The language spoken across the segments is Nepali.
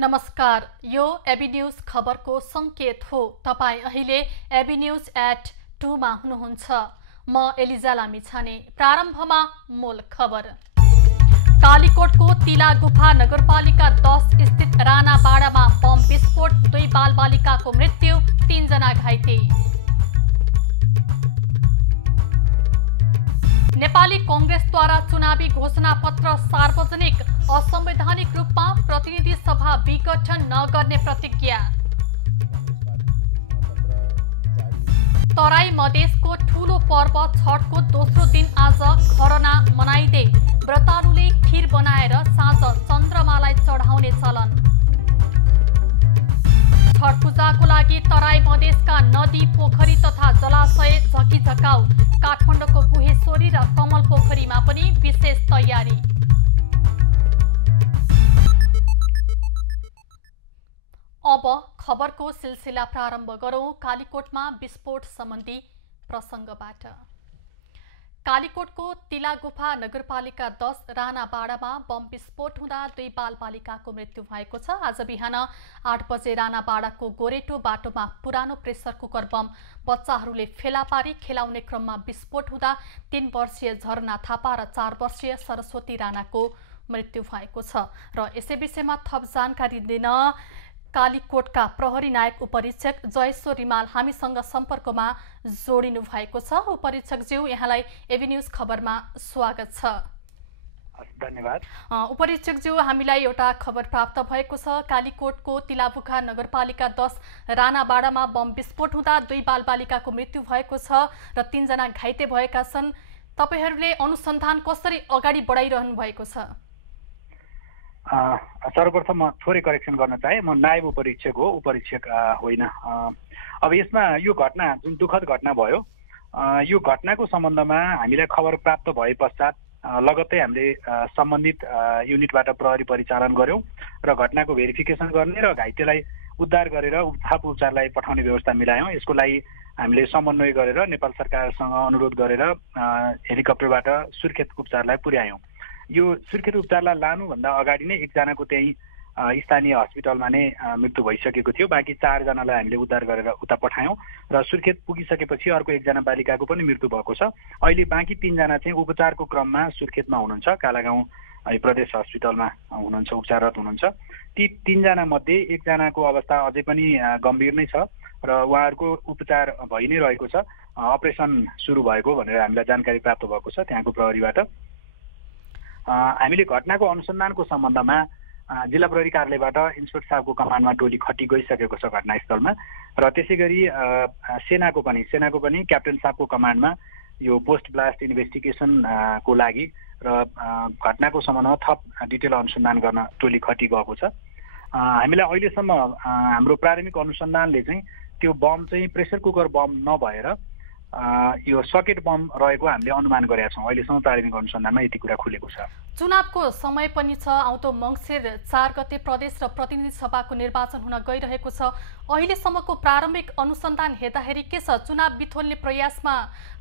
नमस्कार, यो एबी न्यूज खबरको संकेत हो। तपाईं अहिले एबी न्यूज @ 2 मा हुनुहुन्छ। म एलिजा लामिछाने। प्रारम्भमा मूल खबर। कालीकोटको तिला गुफा नगरपालिका 10 स्थित राणाबाडामा बम विस्फोट, 2 बालबालिकाको मृत्यु, 3 जना घाइते। नेपाली कांग्रेसद्वारा चुनावी घोषणापत्र सार्वजनिक, असंवैधानिक रूपमा प्रतिनिधि सभा विघटन नगर्ने प्रतिज्ञा। तराई मधेसको ठूलो पर्व छठको दोस्रो दिन आज खरना मनाइँदै व्रतालुले खीर बनाएर साँझ चन्द्रमालाई चढाउने चलन। छठ पूजाको लागि तराई मधेसका नदी, पोखरी तथा जलाशय झकिझकाउ। काठमाडौँको गुहेश्वरी र कमल पोखरीमा पनि विशेष तयारी। अब खबरको सिलसिला प्रारम्भ गरौं कालीकोटमा विस्फोट सम्बन्धी प्रसंगबाट। कालीकोटको तिला गुफा नगरपालिका 10 राणाबाडामा बम विस्फोट हुँदा 2 बालबालिकाको मृत्यु भएको छ। आज बिहान 8 बजे राणाबाडाको गोरेटो बाटोमा पुरानो प्रेसर कुकर बम बच्चाहरूले फेला पारी खेलाउने क्रममा विस्फोट हुँदा 3 वर्षीय झरना थापा र 4 वर्षीय सरस्वती राणाको मृत्यु भएको छ। र यसै विषयमा थप जानकारी दिन कालीकोटका प्रहरी नायक उपरीक्षक जयेश्वर रिमाल हामीसँग सम्पर्कमा जोडिनु भएको छ। उपरीक्षकज्यू, यहाँलाई एबी न्यूज खबरमा स्वागत छ। धन्यवाद। उपरीक्षकज्यू, हामीलाई एउटा खबर प्राप्त भएको छ। कालीकोटको तिलाबुखा नगरपालिका 10 राणाबाडामा बम विस्फोट हुँदा 2 बालबालिकाको मृत्यु भएको छ र 3 जना घाइते भएका छन्। तपाईहरूले अनुसन्धान कसरी अगाडि बढाइरहनु भएको छ? सर्वप्रथम म थोरै करेक्सन गर्न चाहे, म नायब उपरीक्षक हो, उपरीक्षक होइन। अब यसमा यो घटना जुन दुःखद घटना भयो, यो घटनाको सम्बन्धमा हामीलाई खबर प्राप्त भए पश्चात लगत्तै हामीले सम्बन्धित युनिटबाट प्रहरी परिचालन गर्यौं र घटनाको भेरिफिकेसन गर्ने र घाइतेलाई उद्धार गरेर थप उपचारलाई पठाउने व्यवस्था मिलायौं। यसको लागि हामीले समन्वय गरेर नेपाल सरकारसँग अनुरोध गरेर हेलिकप्टरबाट सुर्खेत उपचारलाई पुर्यायौं। यो सुर्खेत उपचारलाई लानुभन्दा अगाडि नै एकजनाको त्यही स्थानीय हस्पिटलमा नै मृत्यु भइसकेको थियो। बाँकी 4 जनालाई हामीले उद्धार गरेर उता पठायौं र सुर्खेत पुगिसकेपछि अर्को एकजना बालिकाको पनि मृत्यु भएको छ। अहिले बाँकी 3 जना चाहिँ उपचारको क्रममा सुर्खेतमा हुनुहुन्छ, कालागाउँ प्रदेश हस्पिटलमा हुनुहुन्छ, उपचाररत हुनुहुन्छ। ती 3 जना मध्ये एकजनाको अवस्था अझै पनि गम्भीर नै छ र उहाँहरूको उपचार भइ नै रहेको छ। अपरेसन सुरु भएको भनेर हामीलाई जानकारी प्राप्त भएको छ त्यहाँको प्रहरीबाट। हामीले घटनाको अनुसन्धानको सम्बन्धमा जिल्ला प्रहरी कार्यालयबाट इन्सपेक्टर साहबको कमान्डमा टोली खटी गइसकेको छ घटनास्थलमा र त्यसैगरी सेनाको पनि क्याप्टेन साहबको कमान्डमा यो पोस्ट ब्लास्ट इन्भेस्टिगेसनको लागि र घटनाको सम्बन्धमा थप डिटेल अनुसन्धान गर्न टोली खटी गएको छ। हामीलाई अहिलेसम्म हाम्रो प्रारम्भिक अनुसन्धानले चाहिँ त्यो बम चाहिँ प्रेसर कुकर बम नभएर यो सकेट बम रहेको हामीले अनुमान गरेका छौँ। अहिलेसम्म प्रारम्भिक अनुसन्धानमा यति कुरा खुलेको छ। चुनावको समय पनि छ। आउँदो मङ्सिर 4 गते प्रदेश र प्रतिनिधि सभाको निर्वाचन हुन गइरहेको छ। अहिलेसम्मको प्रारम्भिक अनुसन्धान हेर्दाखेरि के छ? चुनाव बिथोल्ने प्रयासमा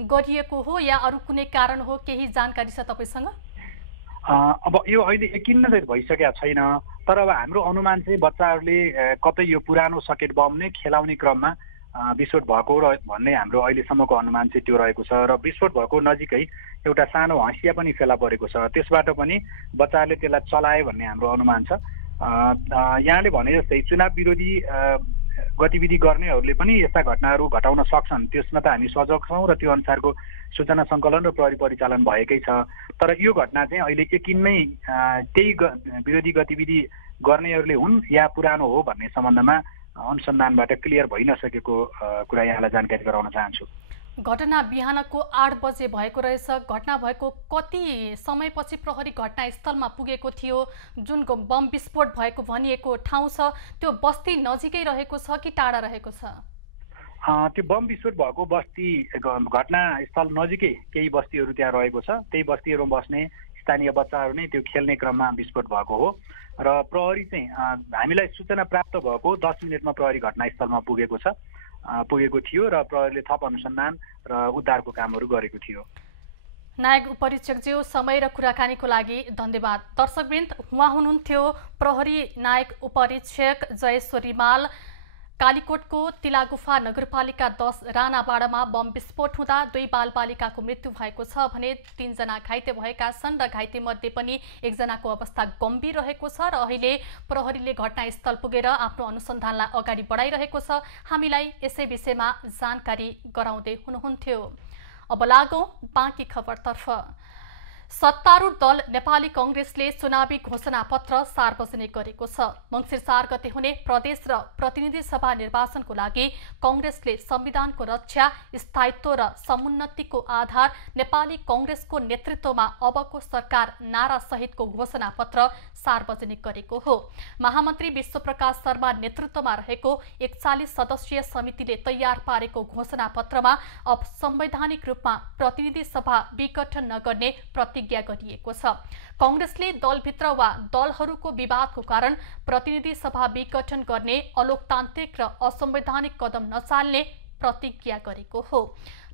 गरिएको हो या अरू कुनै कारण हो? केही जानकारी छ तपाईसँग? अब यो अहिले यकिन चाहिँ भइसकेका छैन, तर अब हाम्रो अनुमान चाहिँ बच्चाहरूले कतै यो पुरानो सकेट बम नै खेलाउने क्रममा विस्फोट भएको र भन्ने हाम्रो अहिलेसम्मको अनुमान चाहिँ त्यो रहेको छ। र विस्फोट भएको नजिकै एउटा सानो हँसिया पनि फेला परेको छ, त्यसबाट पनि बच्चाहरूले त्यसलाई चलाए भन्ने हाम्रो अनुमान छ। यहाँले भने जस्तै चुनाव विरोधी गतिविधि गर्नेहरूले पनि यस्ता घटनाहरू घटाउन सक्छन्, त्यसमा त हामी सजग छौँ र त्यो अनुसारको सूचना सङ्कलन र प्रहरी परिचालन भएकै छ। तर यो घटना चाहिँ अहिले यकिनमै त्यही विरोधी गतिविधि गर्नेहरूले हुन् या पुरानो हो भन्ने सम्बन्धमा अनुसन्धानबाट क्लियर भइ नसकेको कुरा यहाँलाई जानकारी गराउन चाहन्छु। घटना बिहानको 8 बजे भएको रहेछ। घटना भएको कति समयपछि प्रहरी घटनास्थलमा पुगेको थियो? जुन बम विस्फोट भएको भनिएको ठाउँ छ त्यो बस्ती नजिकै रहेको छ कि टाढा रहेको छ? त्यो बम विस्फोट भएको बस्ती घटनास्थल नजिकै केही बस्तीहरू त्यहाँ रहेको छ। त्यही बस्तीहरूमा बस्ने स्थानीय बच्चाहरू नै त्यो खेल्ने क्रममा विस्फोट भएको हो र प्रहरी चाहिँ हामीलाई सूचना प्राप्त भएको 10 मिनेटमा प्रहरी घटनास्थलमा पुगेको थियो र प्रहरीले थप अनुसन्धान र उद्धारको कामहरू गरेको थियो। नायक उपरीक्षकज्यू समय र कुराकानीको लागि धन्यवाद। दर्शकवृन्द, उहाँ हुनुहुन्थ्यो प्रहरी नायक उपरीक्षक जयेश्वर रिमाल। कालीकोटको तिलागुफा नगरपालिका 10 राणाबाडामा बम विस्फोट हुँदा 2 बालबालिकाको मृत्यु भएको छ भने 3 जना घाइते भएका छन् र घाइते मध्ये पनि एकजनाको अवस्था गम्भीर रहेको छ र अहिले प्रहरीले घटनास्थल पुगेर आफ्नो अनुसन्धानलाई अगाडि बढाइरहेको छ। हामीलाई यसै विषयमा जानकारी गराउँदै हुनुहुन्थ्यो। अब लागौं बाँकी खबरतर्फ। सत्तारूढ दल नेपाली कांग्रेसले चुनावी घोषणापत्र सार्वजनिक गरेको छ। मङ्सिर 4 गते हुने प्रदेश र प्रतिनिधि सभा निर्वाचनको लागि कांग्रेसले संविधानको रक्षा, स्थायित्व र समुन्नतिको आधार नेपाली कांग्रेसको नेतृत्वमा अबको सरकार नारा सहितको घोषणापत्र सार्वजनिक गरेको हो। महामन्त्री विश्वप्रकाश शर्मा नेतृत्वमा रहेको 41 सदस्यीय समितिले तयार पारेको घोषणापत्रमा अब संवैधानिक रूपमा प्रतिनिधि सभा विघटन नगर्ने प्रतिज्ञा गरिएको छ। कांग्रेसले दलभित्र वा दलहरूको विवादको कारण प्रतिनिधि सभा विघटन गर्ने अलोकतान्त्रिक र असंवैधानिक कदम नचाल्ने प्रतिज्ञा गरेको हो।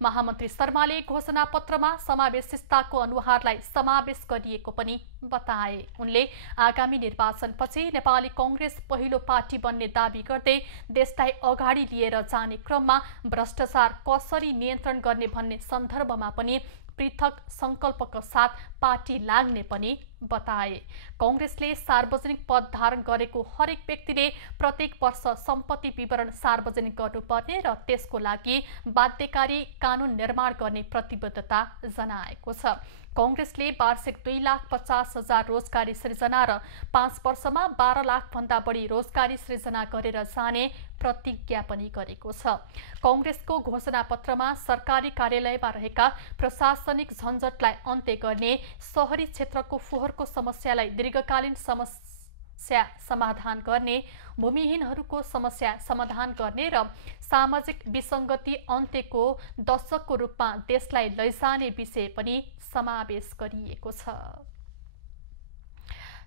महामन्त्री शर्माले घोषणापत्रमा समावेशिताको अनुहारलाई समावेश गरिएको पनि बताए। उनले आगामी निर्वाचनपछि नेपाली कांग्रेस पहिलो पार्टी बन्ने दाबी गर्दै देशलाई अगाडि लिएर जाने क्रममा भ्रष्टाचार कसरी नियन्त्रण गर्ने भन्ने सन्दर्भमा पनि पृथक संकल्पका साथ पार्टी लाग्ने पनि बताए। कांग्रेसले सार्वजनिक पद धारण गरेको हरेक व्यक्तिले प्रत्येक वर्ष सम्पत्ति विवरण सार्वजनिक गर्नुपर्ने र त्यसको लागि बाध्यकारी कानून निर्माण गर्ने प्रतिबद्धता जनाएको छ। कांग्रेसले वार्षिक 2,50,000 रोजगारी सृजना र 5 वर्षमा 12 लाख भन्दा बढी रोजगारी सृजना गरेर जाने प्रतिज्ञा पनि गरेको छ। कांग्रेसको घोषणापत्रमा सरकारी कार्यालयमा रहेका प्रशासनिक झन्झटलाई अन्त्य गर्ने, शहरी क्षेत्रको फोहोरको समस्यालाई दीर्घकालीन समस्या समाधान गर्ने, भूमिहीनहरूको समस्या समाधान गर्ने र सामाजिक विसंगति अन्त्यको दशकको रूपमा देशलाई लैजाने विषय पनि समावेश गरिएको छ।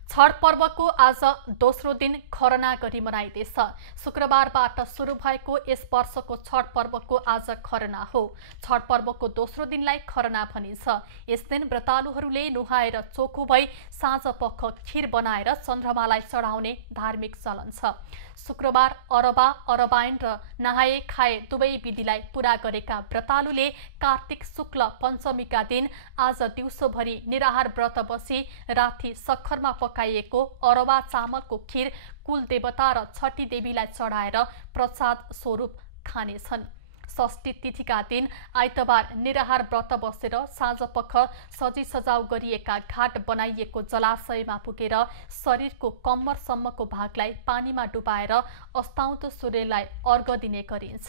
छठ पर्वको आज दोस्रो दिन खरना गरी मनाइँदैछ। शुक्रबारबाट सुरु भएको यस वर्षको छठ पर्वको आज खरना हो। छठ पर्वको दोस्रो दिनलाई खरना भनिन्छ। यस दिन व्रतालुहरूले नुहाएर चोखो भई साँझ पख खीर बनाएर चन्द्रमालाई चढाउने धार्मिक चलन छ। शुक्रबार अरबा, अरबाइन र नहाए खाए दुवै विधिलाई पूरा गरेका व्रतालुले कार्तिक शुक्ल पञ्चमीका दिन आज दिउँसोभरि निराहार व्रत बसी राति सक्खरमा पकाइएको अरबा चामलको खीर कुल देवता र छठी देवीलाई चढाएर प्रसाद स्वरूप खानेछन्। षष्ठी तिथिका दिन आइतबार निराहार व्रत बसेर साँझपख सजी सजाउ गरिएका घाट बनाइएको जलाशयमा पुगेर शरीरको कम्मरसम्मको भागलाई पानीमा डुबाएर अस्ताउँदो सूर्यलाई अर्घ दिने गरिन्छ।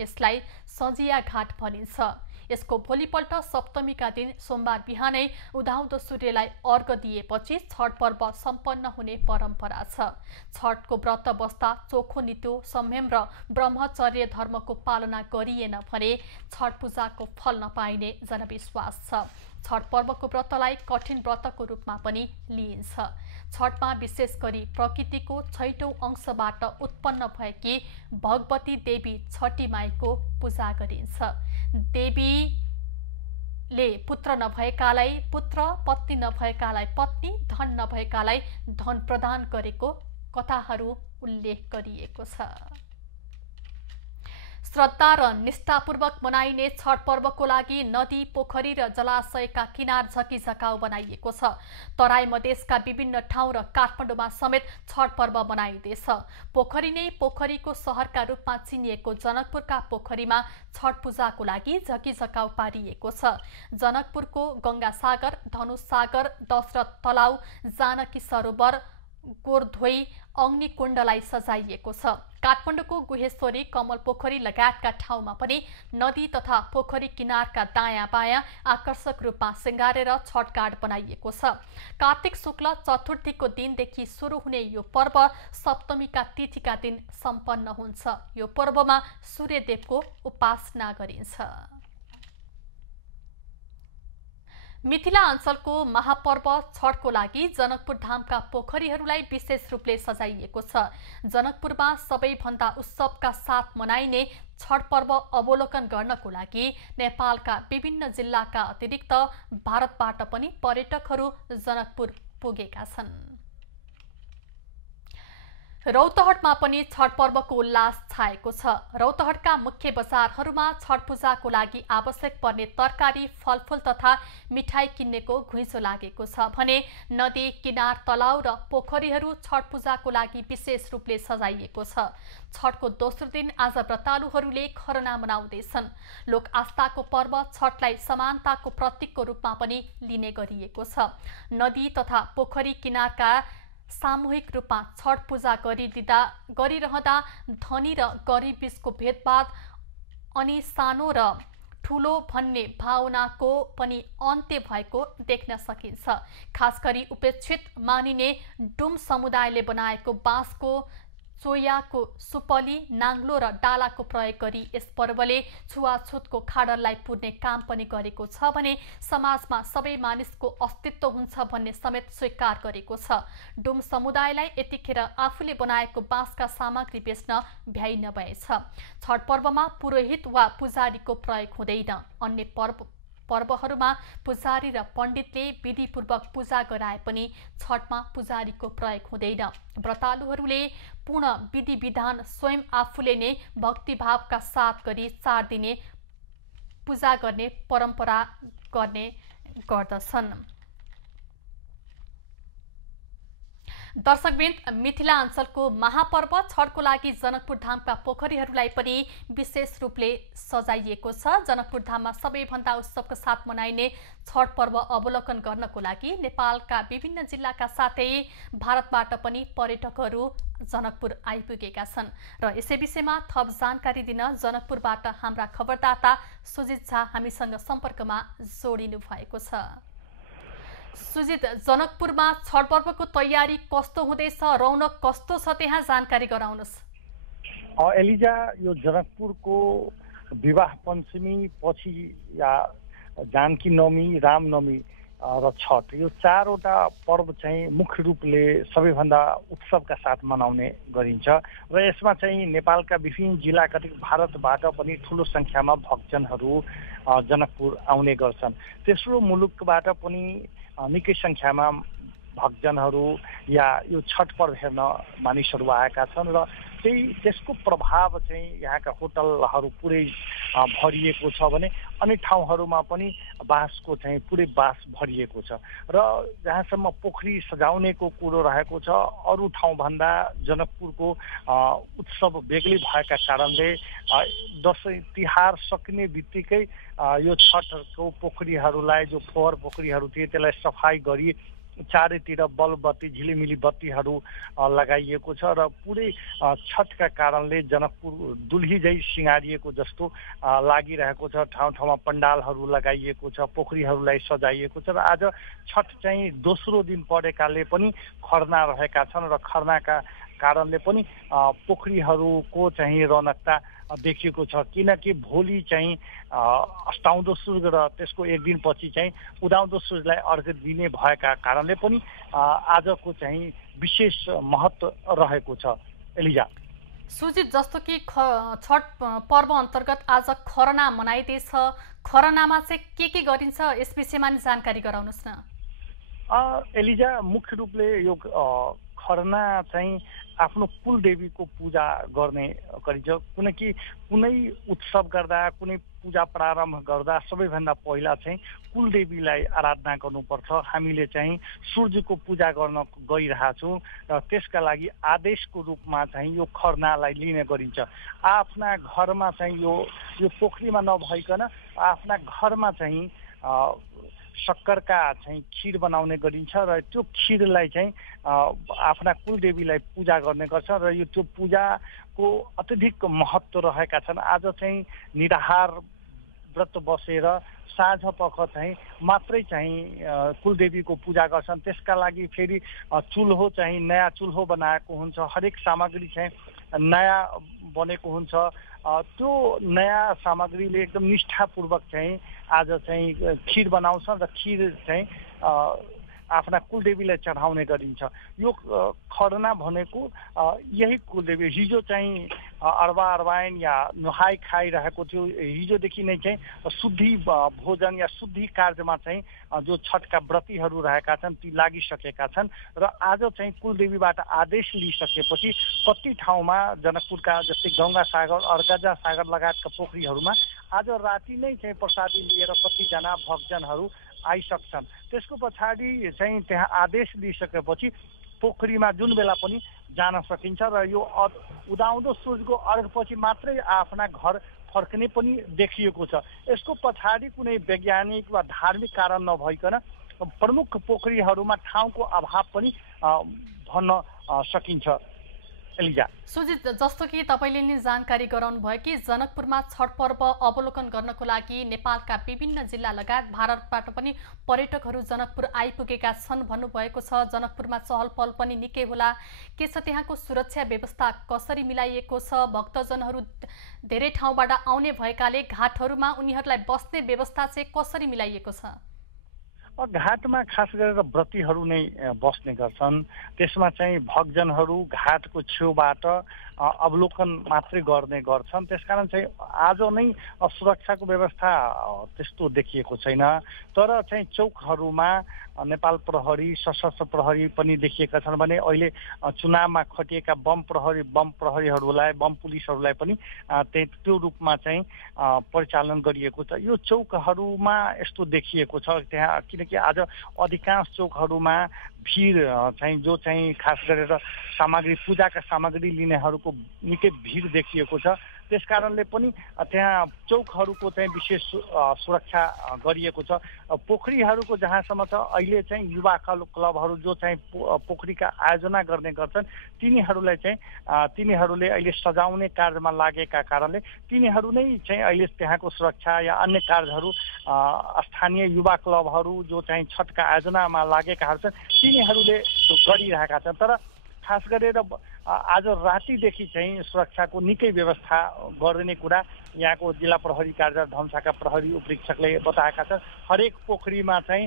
यसलाई सजिया घाट भनिन्छ। यसको भोलिपल्ट सप्तमीका दिन सोमबार बिहानै उदाउँदो सूर्यलाई अर्घ दिएपछि छठ पर्व सम्पन्न हुने परम्परा छ। छठको व्रत बस्दा चोखो नीतो, संयम र ब्रह्मचर्य धर्मको पालना गरिएन भने छठ पूजाको फल नपाइने जनविश्वास छ। छठ पर्वको व्रतलाई कठिन व्रतको रूपमा पनि लिइन्छ। छठमा विशेष गरी प्रकृतिको छैटौं अंशबाट उत्पन्न भएकी भगवती देवी छठी माईको पूजा गरिन्छ। देवीले पुत्र नभएकालाई पुत्र, पत्नी नभएकालाई पत्नी, धन नभएकालाई धन प्रदान गरेको कथाहरू उल्लेख गरिएको छ। श्रद्धा र निष्ठापूर्वक मनाइने छठ पर्वको लागि नदी, पोखरी र जलाशयका किनार झकिझकाउ बनाइएको छ। तराई मधेसका विभिन्न ठाउँ र काठमाडौँमा समेत छठ पर्व मनाइँदैछ। पोखरी नै पोखरीको सहरका रूपमा चिनिएको जनकपुरका पोखरीमा छठ पूजाको लागि झकिझकाउ पारिएको छ। जनकपुरको गंगासागर, धनुषसागर, दशरथ तलाउ, जानकी सरोवर, गोरधोई, अग्निकुण्डलाई सजाइएको छ। काठमाडौँको गुहेश्वरी, कमल पोखरी लगायतका ठाउँमा पनि नदी तथा पोखरी किनारका दायाँ बायाँ आकर्षक रूपमा सिंगारेर छठघाट बनाइएको छ। कार्तिक शुक्ल चतुर्थीको दिनदेखि सुरु हुने यो पर्व सप्तमीका तिथिका दिन सम्पन्न हुन्छ। यो पर्वमा सूर्यदेवको उपासना गरिन्छ। मिथिला अञ्चलको महापर्व छठको लागि जनकपुर धामका पोखरीहरूलाई विशेष रूपले सजाइएको छ। जनकपुरमा सबैभन्दा उत्सवका साथ मनाइने छठ पर्व अवलोकन गर्नको लागि नेपालका विभिन्न जिल्लाका अतिरिक्त भारतबाट पनि पर्यटकहरू जनकपुर पुगेका छन्। रौतहटमा पनि छठ पर्वको उल्लास छाएको छ। रौतहटका मुख्य बजारहरूमा छठ पूजाको लागि आवश्यक पर्ने तरकारी, फलफूल तथा मिठाई किन्नेको घुइँचो लागेको छ भने नदी किनार, तलाउ र पोखरीहरू छठ पूजाको लागि विशेष रूपले सजाइएको छ। छठको दोस्रो दिन आज व्रतालुहरूले खरना मनाउँदैछन्। लोक आस्थाको पर्व छठलाई समानताको प्रतीकको रूपमा पनि लिने गरिएको छ। नदी तथा पोखरी किनारका सामूहिक रूपमा छठ पूजा गरिरहँदा धनी र गरिब बीचको भेदभाव अनि सानो र ठूलो भन्ने भावनाको पनि अन्त्य भएको देख्न सकिन्छ। खास गरी उपेक्षित मानिने डुम समुदायले बनाएको बाँसको चोयाको सुपली, नाङ्लो र डालाको प्रयोग गरी यस पर्वले छुवाछुतको खाडललाई पुर्ने काम पनि गरेको छ भने समाजमा सबै मानिसको अस्तित्व हुन्छ भन्ने समेत स्वीकार गरेको छ। डुम समुदायलाई यतिखेर आफूले बनाएको बाँसका सामग्री बेच्न भ्याइ नभएछ। छठ पर्वमा पुरोहित वा पुजारीको प्रयोग हुँदैन। अन्य पर्वहरूमा पुजारी र पण्डितले विधिपूर्वक पूजा गराए पनि छठमा पुजारीको प्रयोग हुँदैन। व्रतालुहरूले पूर्ण विधि विधान स्वयं आफूले नै भक्तिभावका साथ गरी 4 दिने पूजा गर्ने परम्परा गर्ने गर्दछन्। दर्शकवृन्द, मिथिला अञ्चलको महापर्व छठको लागि जनकपुर धामका पोखरीहरूलाई पनि विशेष रूपले सजाइएको छ। जनकपुर धाममा सबैभन्दा उत्सवका साथ मनाइने छठ पर्व अवलोकन गर्नको लागि नेपालका विभिन्न जिल्लाका साथै भारतबाट पनि पर्यटकहरू जनकपुर आइपुगेका छन् र यसै विषयमा थप जानकारी दिन जनकपुरबाट हाम्रा खबरदाता सुजित झा हामीसँग सम्पर्कमा जोडिनु भएको छ। सुजित, जनकपुरमा छठ पर्वको तयारी कस्तो हुँदैछ, रौनक कस्तो छ, त्यहाँ जानकारी गराउनुहोस्। एलिजा, यो जनकपुरको विवाह पञ्चमी पछि या जानकी नवमी, रामनवमी र छठ, यो 4वटा पर्व चाहिँ मुख्य रूपले सबैभन्दा उत्सवका साथ मनाउने गरिन्छ र यसमा चाहिँ नेपालका विभिन्न जिल्ला कति भारतबाट पनि ठुलो सङ्ख्यामा भक्तजनहरू जनकपुर आउने गर्छन्। तेस्रो मुलुकबाट पनि निकै सङ्ख्यामा भक्तजनहरू या यो छठ पर्व हेर्न मानिसहरू आएका छन् र त्यसको प्रभाव चाहिँ यहाँका होटलहरू पुरै भरिएको छ भने अन्य ठाउँहरूमा पनि बाँसको चाहिँ पुरै बाँस भरिएको छ र जहाँसम्म पोखरी सजाउनेको कुरो रहेको छ, अरू ठाउँभन्दा जनकपुरको उत्सव बेग्लै भएका कारणले दसैँ तिहार सकिने बित्तिकै यो छठको पोखरीहरूलाई, जो फोहोर पोखरीहरू थिए त्यसलाई सफाई गरी चारैतिर बल्ब बत्ती, झिलिमिली बत्तीहरू लगाइएको छ र पुरै छठका कारणले जनकपुर दुल्ही झै सिँगारिएको जस्तो लागिरहेको छ। ठाउँ ठाउँमा पण्डालहरू लगाइएको छ, पोखरीहरूलाई सजाइएको छ र आज छठ चाहिँ दोस्रो दिन परेकाले पनि खरना रहेका छन् र खरनाका कारणले पनि पोखरीहरूको चाहिँ रौनकता देखिएको छ। किनकि भोलि चाहिँ अस्ताउँदो सूर्य र त्यसको एक दिनपछि चाहिँ उदाउँदो सूर्यलाई अर्घ दिने भएका कारणले पनि आजको चाहिँ विशेष महत्त्व रहेको छ। एलिजा, सुजित, जस्तो कि छठ पर्व अन्तर्गत आज खरना मनाइँदैछ, खरनामा चाहिँ के गरिन्छ यस विषयमा नि जानकारी गराउनुहोस् न। एलिजा, मुख्य रूपले यो खरना चाहिँ आफ्नो कुलदेवीको पूजा गर्ने गरिन्छ। किनकि कुनै उत्सव गर्दा, कुनै पूजा प्रारम्भ गर्दा सबैभन्दा पहिला चाहिँ कुलदेवीलाई आराधना गर्नुपर्छ। हामीले चाहिँ सूर्यको पूजा गर्न गइरहेछौँ र त्यसका लागि आदेशको रूपमा चाहिँ यो खरनालाई लिने गरिन्छ। आफ्ना घरमा चाहिँ यो पोखरीमा नभइकन आफ्ना घरमा चाहिँ शक्करका चाहिँ खिर बनाउने गरिन्छ र त्यो खिरलाई चाहिँ आफ्ना कुलदेवीलाई पूजा गर्ने गर्छ र यो त्यो पूजाको अत्यधिक महत्त्व रहेका छन्। आज चाहिँ निराहार व्रत बसेर साँझ पख चाहिँ मात्रै चाहिँ कुलदेवीको पूजा गर्छन्। त्यसका लागि फेरि चुल्हो चाहिँ नयाँ चुल्हो बनाएको हुन्छ। हरेक सामग्री चाहिँ नयाँ बनेको हुन्छ त्यो नयाँ सामग्रीले एकदम निष्ठापूर्वक चाहिँ आज चाहिँ खिर बनाउँछ र खिर चाहिँ आफ्ना कुलदेवीलाई चढाउने गरिन्छ। यो खरना भनेको यही कुलदेवी हिजो चाहिँ अरबा अरबाइन या नुहाई खाइरहेको थियो, हिजोदेखि नै चाहिँ शुद्धि भोजन या शुद्धि कार्यमा चाहिँ जो छठका व्रतीहरू रहेका छन् ती लागिसकेका छन् र आज चाहिँ कुलदेवीबाट आदेश लिइसकेपछि कति ठाउँमा जनकपुरका जस्तै गङ्गा सागर अर्गजा सागर लगायतका पोखरीहरूमा आज राति नै चाहिँ प्रसादी लिएर कतिजना भक्तजनहरू आइसक्छन्। त्यसको पछाडि चाहिँ त्यहाँ आदेश लिइसकेपछि पोखरीमा जुन बेला पनि जान सकिन्छ र यो उदाउँदो सूर्यको अर्घपछि मात्रै आफ्ना घर फर्कने पनि देखिएको छ। यसको पछाडि कुनै वैज्ञानिक वा धार्मिक कारण नभइकन प्रमुख पोखरीहरूमा ठाउँको अभाव पनि भन्न सकिन्छ। एलिजा सुजित, जस्तो कि तपाईँले नि जानकारी गराउनु भयो कि जनकपुरमा छठ पर्व अवलोकन गर्नको लागि नेपालका विभिन्न जिल्ला लगायत भारतबाट पनि पर्यटकहरू जनकपुर आइपुगेका छन् भन्नुभएको छ। जनकपुरमा चहल पहल पनि निकै होला, के छ त्यहाँको सुरक्षा व्यवस्था कसरी मिलाइएको छ? भक्तजनहरू धेरै ठाउँबाट आउने भएकाले घाटहरूमा उनीहरूलाई बस्ने व्यवस्था चाहिँ कसरी मिलाइएको छ? घाटमा खास गरेर व्रतीहरू नै बस्ने गर्छन्। त्यसमा चाहिँ भक्तजनहरू घाटको छेउबाट अवलोकन मात्रै गर्ने गर्छन्। त्यसकारण चाहिँ आज नै सुरक्षाको व्यवस्था त्यस्तो देखिएको छैन। तर चाहिँ चौकहरूमा नेपाल प्रहरी सशस्त्र प्रहरी पनि देखिएका छन् भने अहिले चुनावमा खटिएका बम प्रहरीहरूलाई बम पुलिसहरूलाई पनि त्यो रूपमा चाहिँ परिचालन गरिएको छ। यो चौकहरूमा यस्तो देखिएको छ त्यहाँ, किनकि आज अधिकांश चौकहरूमा भिड चाहिँ जो चाहिँ खास गरेर सामग्री पूजाका सामग्री लिनेहरूको निकै भिड देखिएको छ। त्यसकारणले पनि त्यहाँ चौकहरूको चाहिँ विशेष सुरक्षा गरिएको छ। पोखरीहरूको जहाँसम्म छ अहिले चाहिँ युवा क्लबहरू जो चाहिँ पोखरीका आयोजना गर्ने गर्छन् तिनीहरूले अहिले सजाउने कार्यमा लागेका कारणले तिनीहरू नै चाहिँ अहिले त्यहाँको सुरक्षा या अन्य कार्यहरू स्थानीय युवा क्लबहरू जो चाहिँ छठका आयोजनामा लागेकाहरू छन् तिनीहरूले गरिरहेका छन्। तर खास गरेर आज रातिदेखि चाहिँ सुरक्षाको निकै व्यवस्था गरिने कुरा यहाँको जिल्ला प्रहरी कार्यालय धनुषाका प्रहरी उपरीक्षकले बताएका छन्। हरेक पोखरीमा चाहिँ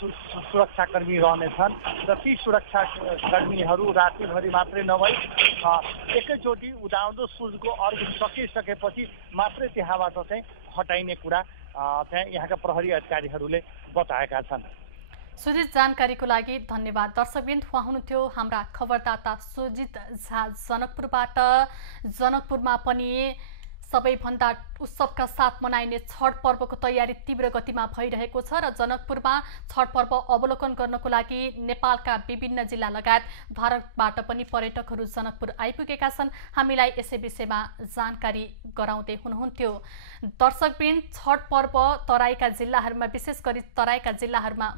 सुरक्षाकर्मी रहनेछन् र ती सुरक्षाकर्मीहरू रातिभरि मात्रै नभई एकैचोटि उदाउँदो सूर्यको अर्घ सकिसकेपछि मात्रै त्यहाँबाट चाहिँ हटाइने कुरा त्यहाँ यहाँका प्रहरी अधिकारीहरूले बताएका छन्। सुजित, जानकारीको लागि धन्यवाद। दर्शकवृन्द, उहाँ हुनुहुन्थ्यो हाम्रा खबरदाता सुजित झा जनकपुरबाट। जनकपुरमा पनि सबैभन्दा उत्सवका साथ मनाइने छठ पर्वको तयारी तीव्र गतिमा भइरहेको छ र जनकपुरमा छठ पर्व अवलोकन गर्नको लागि नेपालका विभिन्न जिल्ला लगायत भारतबाट पनि पर्यटकहरू जनकपुर आइपुगेका छन्। हामीलाई यसै विषयमा जानकारी गराउँदै हुनुहुन्थ्यो। दर्शकवृन्द, छठ पर्व तराईका जिल्लाहरूमा विशेष गरी तराईका जिल्लाहरूमा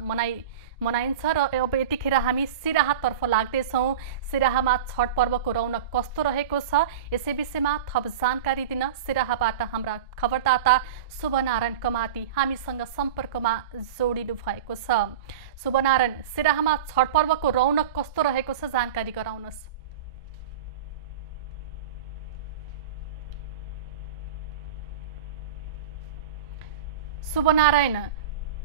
मनाइन्छ र अब यतिखेर हामी सिराहातर्फ लाग्दैछौँ। सिराहामा छठ पर्वको रौनक कस्तो रहेको छ यसै विषयमा थप जानकारी दिन सिराहाबाट हाम्रा खबरदाता शुभनारायण कमाती हामीसँग सम्पर्कमा जोडिनु भएको छ। शुभनारायण, सिराहामा छठ पर्वको रौनक कस्तो रहेको छ, जानकारी गराउनुहोस्। शुभनारायण,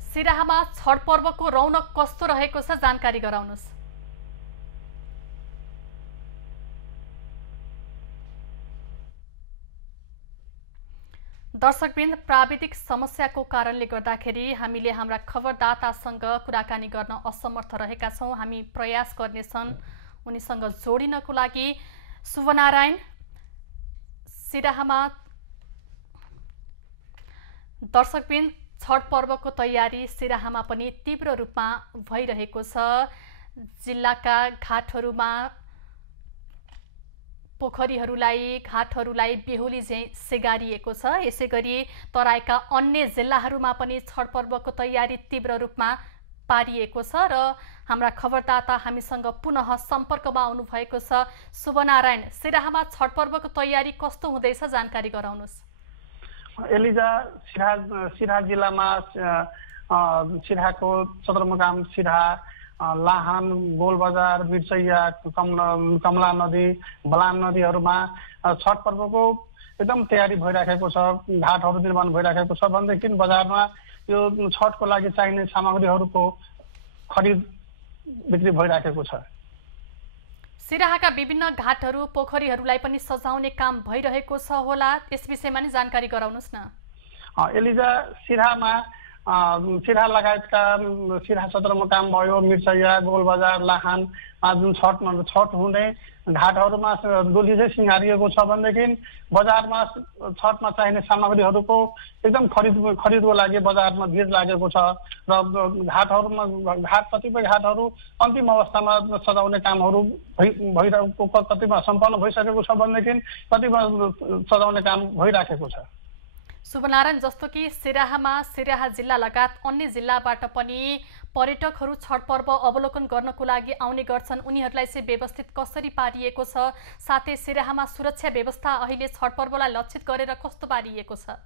सिराहामा छठ पर्वको रौनक कस्तो रहेको छ, जानकारी गराउनुहोस्। दर्शकवृन्द, प्राविधिक समस्याको कारणले गर्दाखेरि हामीले हाम्रा खबरदातासँग कुराकानी गर्न असमर्थ रहेका छौँ। हामी प्रयास गर्नेछौँ उनीसँग जोडिनको लागि। शुभनारायण, सिराहामा दर्शकवृन्द छठ पर्वको तयारी सिराहामा पनि तीव्र रूपमा भइरहेको छ। जिल्लाका घाटहरूमा घाटहरूलाई बेहुली झैँ सिगारिएको छ। यसैगरी तराईका अन्य जिल्लाहरूमा पनि छठ पर्वको तयारी तीव्र रूपमा पारिएको छ र हाम्रा खबरदाता हामीसँग पुनः सम्पर्कमा आउनुभएको छ। शुभनारायण, सिराहामा छठ पर्वको तयारी कस्तो हुँदैछ, जानकारी गराउनुहोस्। एलिजा, सिराहा जिल्लामा सिराहाको सदरमुकाम सिराहा लाहान, गोलबजार, बिर्सैया, कमला नदी, बलान नदीहरूमा छठ पर्वको एकदम तयारी भइराखेको छ, घाटहरू निर्माण भइराखेको छ भनेदेखि बजारमा यो छठको लागि चाहिने सामग्रीहरूको खरिद बिक्री भइराखेको छ। सिराहाका विभिन्न घाटहरू पोखरीहरूलाई पनि सजाउने काम भइरहेको छ होला, त्यस विषयमा नि जानकारी गराउनुस् न। एलिजा, सिराहामा सिराहा लगायतका सिराहा सदरमुकाम भयो, मिर्सैया, गोलबजार, लाहानमा जुन छठ हुने घाटहरूमा डोली चाहिँ सिँगारिएको छ भनेदेखि बजारमा छठमा चाहिने सामग्रीहरूको एकदम खरिदको लागि बजारमा भिड लागेको छ र कतिपय घाटहरू अन्तिम अवस्थामा सजाउने कामहरू भइरहेको, कतिपय सम्पन्न भइसकेको छ भनेदेखि कतिपय सजाउने काम भइराखेको छ। शुभनारायण, जस्तो कि सिराहा जिल्ला लगायत अन्य जिल्लाबाट पनि पर्यटकहरू छठ पर्व अवलोकन गर्नको लागि आउने गर्छन्, उनीहरूलाई चाहिँ व्यवस्थित कसरी पारिएको छ, साथै सिराहामा सुरक्षा व्यवस्था अहिले छठ पर्वलाई लक्षित गरेर कस्तो पारिएको छ?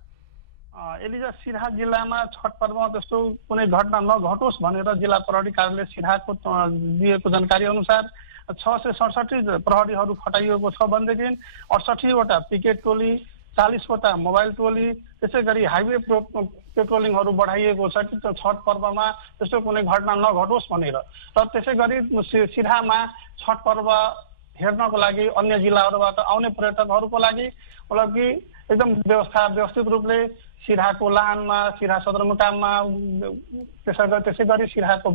एलिजा, सिराहा जिल्लामा छठ पर्वमा त्यस्तो कुनै घटना नघटोस् भनेर जिल्ला प्रहरी कार्यालय सिराहाको दिएको जानकारी अनुसार 667 प्रहरीहरू खटाइएको छ भनेदेखि 68वटा पिकेट टोली, 40वटा मोबाइल टोली, त्यसै गरी हाइवे पेट्रोलिङहरू बढाइएको छ कि छठ पर्वमा त्यस्तो कुनै घटना नघटोस् भनेर। र त्यसै गरी सिराहामा छठ पर्व हेर्नको लागि अन्य जिल्लाहरूबाट आउने पर्यटकहरूको लागि एकदम व्यवस्थित रूपले सिराहाको लाहानमा, सिराहा सदरमुकाममा, त्यसै गरी सिराहाको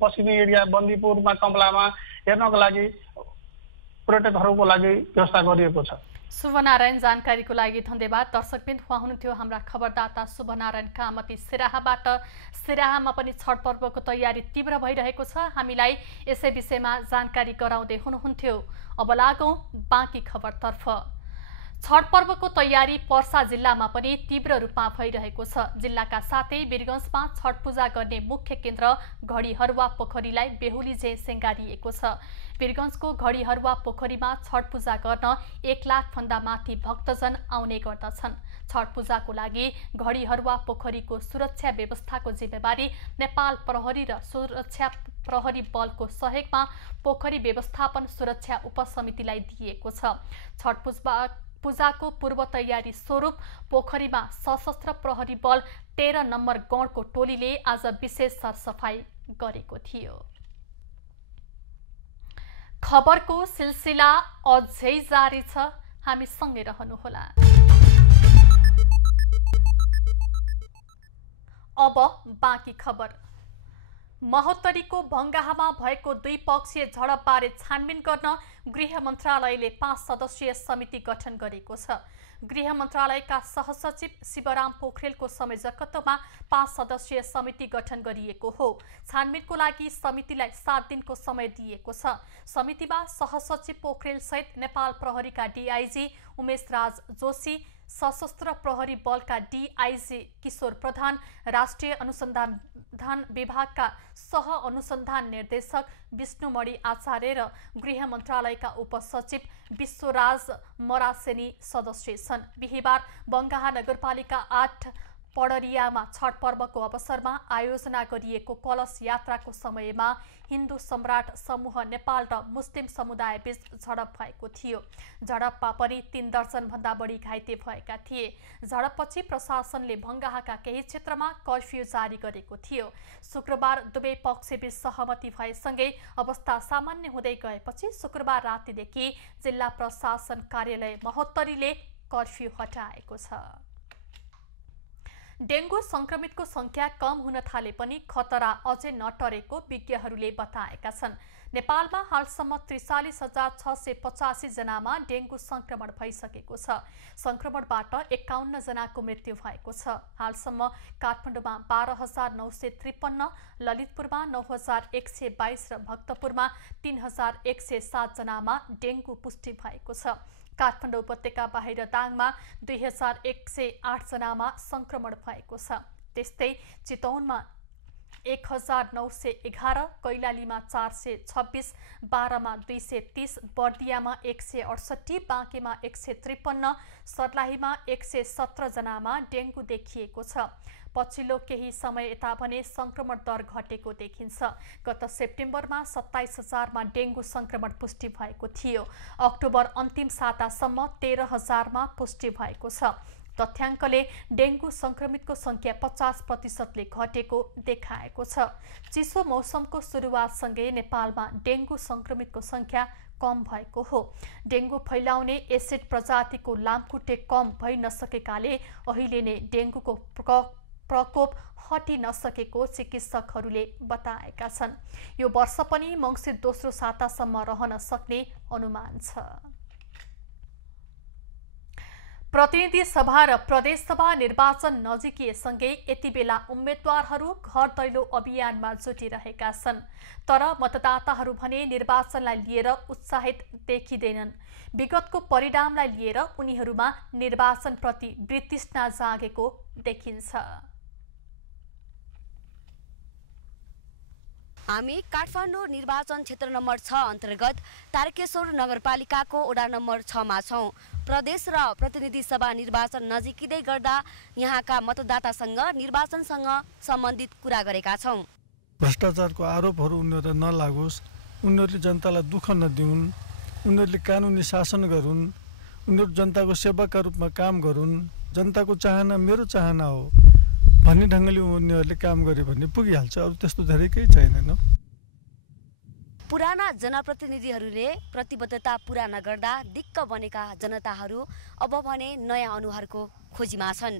पश्चिमी एरिया बन्दीपुरमा, कमलामा हेर्नको लागि पर्यटकहरूको लागि व्यवस्था गरिएको छ। शुभनारायण, जानकारीको लागि धन्यवाद। दर्शकबिन, उहाँ हुनुहुन्थ्यो हाम्रा खबरदाता शुभनारायण कामती सिराहाबाट। सिराहामा पनि छठ पर्वको तयारी तीव्र भइरहेको छ, हामीलाई यसै विषयमा जानकारी गराउँदै हुनुहुन्थ्यो। अब लागौं बाँकी खबरतर्फ। छठ पर्वको तयारी पर्सा जिल्लामा पनि तीव्र रूपमा भइरहेको छ। जिल्लाका साथै वीरगञ्जमा छठ पूजा गर्ने मुख्य केन्द्र घडीहरुवा पोखरीलाई बेहुली झैं सिंगारिएको छ। वीरगञ्जको घडीहरुवा पोखरीमा छठ पूजा गर्न 1 लाख भन्दा माथि भक्तजन आउने गर्दछन्। छठ पूजाको लागि घडीहरुवा पोखरीको सुरक्षा व्यवस्थाको जिम्मेवारी नेपाल प्रहरी र सुरक्षा प्रहरी बलको सहयोगमा पोखरी व्यवस्थापन सुरक्षा उपसमितिलाई दिएको छ। छठ पूजाको पूर्व तयारी स्वरूप पोखरीमा सशस्त्र प्रहरी बल 13 नम्बर गणको टोलीले आज विशेष सरसफाई गरेको थियो। खबरको सिलसिला अझै जारी छ, हामी सँगै रहनुहोला। अब बाँकी खबर। महोत्तरीको भंगाहामा भएको द्विपक्षीय झडपबारे छानबिन गर्न गृह मन्त्रालयले 5 सदस्यीय समिति गठन गरेको छ। गृह मन्त्रालयका सहसचिव शिवराम पोखरेलको संयोजकत्वमा 5 सदस्यीय समिति गठन गरिएको हो। छानबिनको लागि समितिलाई 7 दिनको समय दिएको छ। समितिमा सहसचिव पोखरेल सहित नेपाल प्रहरीका डीआईजी उमेश राज जोशी, सशस्त्र प्रहरी बलका डीआईजी किशोर प्रधान, राष्ट्रिय अनुसन्धान विभागका सह अनुसन्धान निर्देशक विष्णुमणि आचार्य र गृह मन्त्रालयका उपसचिव विश्वराज मरासेनी सदस्य छन्। बिहिबार बंगाहा नगरपालिका 8 पडरियामा छठ पर्वको अवसरमा आयोजना गरिएको कलश यात्राको समयमा हिन्दू सम्राट समूह नेपाल र मुस्लिम समुदाय बीच झडप भएको थियो। झडपमा पनि 3 दर्जन भन्दा बढी घाइते भएका थिए। झडपपछि प्रशासनले भंगाहाका केही क्षेत्रमा कर्फ्यू जारी गरेको थियो। शुक्रबार दुवै पक्षबीच सहमति भएसँगै अवस्था सामान्य हुँदै गएपछि शुक्रबार रातिदेखि जिल्ला प्रशासन कार्यालय महोत्तरीले कर्फ्यू हटाएको छ। डेंगू संक्रमितको संख्या कम हुन थाले पनि खतरा अझै नटरेको विज्ञहरूले बताएका छन्। नेपालमा हालसम्म 43,685 जनामा डेंगू संक्रमण भइसकेको छ। संक्रमणबाट 51 जनाको मृत्यु भएको छ। हालसम्म काठमाडौँमा 12,953, ललितपुरमा 9,122 र भक्तपुरमा 3,107 जनामा डेंगू पुष्टि भएको छ। काठमाडौँ उपत्यका बाहिर दाङमा 2,108 जनामा संक्रमण भएको छ। त्यस्तै चितवनमा 1911, कैलालीमा 426, बारामा 230, बर्दियामा 168, बाँकेमा 153, सर्लाहीमा 117 जनामा डेङ्गु देखिएको छ। पछिल्लो केही समय यता भने संक्रमण दर घटेको देखिन्छ। गत सेप्टेम्बरमा 27,000मा डेङ्गु संक्रमण पुष्टि भएको थियो। अक्टोबर अन्तिम सातासम्म 13,000मा पुष्टि भएको छ। तथ्याङ्कले डेङ्गु संक्रमितको संख्या 50%ले घटेको देखाएको छ। चिसो मौसमको सुरुवातसँगै नेपालमा डेङ्गु संक्रमितको संख्या कम भएको हो। डेङ्गु फैलाउने एसिड प्रजातिको लामखुट्टे कम भइ नसकेकाले अहिले नै डेङ्गुको प्रकोप हटि नसकेको चिकित्सकहरूले बताएका छन्। यो वर्ष पनि मङ्सिर दोस्रो सातासम्म रहन सक्ने अनुमान छ। प्रतिनिधि सभा र प्रदेशसभा निर्वाचन नजिकिएसँगै यति बेला उम्मेद्वारहरू घर दैलो अभियानमा जुटिरहेका छन्। तर मतदाताहरू भने निर्वाचनलाई लिएर उत्साहित देखिँदैनन्। विगतको परिणामलाई लिएर उनीहरूमा निर्वाचनप्रति वितृष्णा जागेको देखिन्छ। हामी काठमाडौँ निर्वाचन क्षेत्र नम्बर 6 अन्तर्गत तारकेश्वर नगरपालिकाको वडा नम्बर 6 मा छौं। प्रदेश र प्रतिनिधि सभा निर्वाचन नजिकिँदै गर्दा यहाँका मतदातासँग निर्वाचनसँग सम्बन्धित कुरा गरेका छौं। भ्रष्टाचारको आरोपहरू उनीहरूलाई नलागोस्, उनीहरूले जनतालाई दुःख नदिउन्, उनीहरूले कानुनी शासन गरून्, उनीहरू जनताको सेवकका रूपमा काम गरून्, जनताको चाहना मेरो चाहना हो भन्ने ढङ्गले उनीहरूले काम गरे भने पुगिहाल्छ। अरू त्यस्तो धेरै केही छैन। पुराना जनप्रतिनिधिहरूले प्रतिबद्धता पूरा नगर्दा दिक्क बनेका जनताहरू अब भने नयाँ अनुहारको खोजीमा छन्।